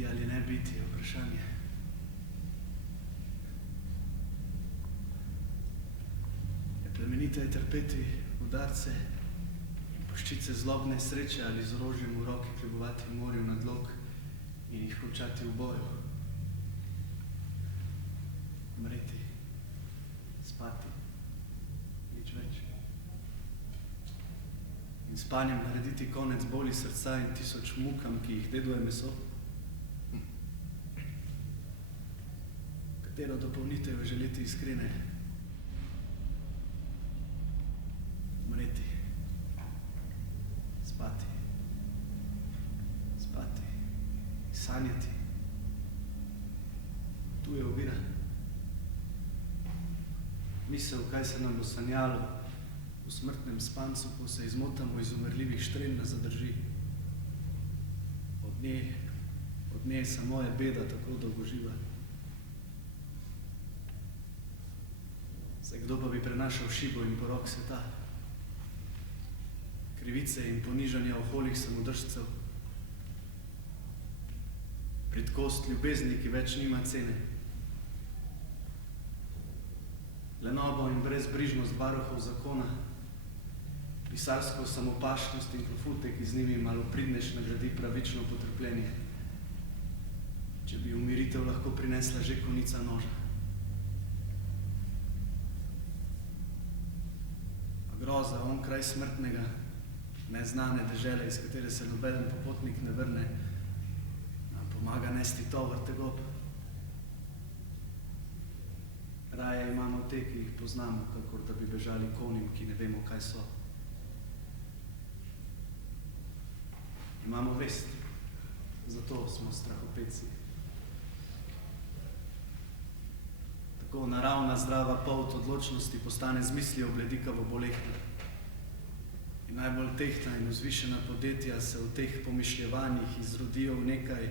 biti ali ne biti je vprašanje. Plemenito je trpeti udarce in puščice zlobne sreče ali z orožjem v roki kljubovati morju nadlog in jih končati v boju. Umreti, spati, nič več. In spanjem narediti konec boli srca in 1000 mukam, ki jih deduje meso. Katero dopolnitev želeti iskrene? Umreti, spati, spati, sanjati. Tu je ovira. Misel, kaj se nam bo sanjalo v smrtnem spancu, ko se izmotamo iz umrljivih štren, nas zadrži. Od nje samo je beda tako dolgoživa. Zdaj, kdo pa bi prenašal šibo in porok sveta? Krivice in ponižanja oholih samodržcev, bridkost ljubezni, ki več nima cene, lenobo in brezbrižnost varuhov zakona, pisarsko samopašnost in klofute, ki z njimi malopridnež nagradi pravično potrpljenje, če bi umiritev lahko prinesla že konica noža. A groza onkraj smrtnega, neznane dežele, iz katere se nobeden popotnik ne vrne, nam pomaga nesti tovor tegob. Raje imamo te, ki jih poznamo, kakor da bi bežali konjem, ki ne vemo, kaj so. Imamo vest, zato smo strahopetci. Tako naravna zdrava polt odločnosti postane z mislijo bledikavo bolehna. In najbolj tehtna in vzvišena podjetja se v teh pomišljevanjih izrodijo v nekaj,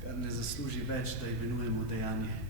kar ne zasluži več, da imenujemo dejanje.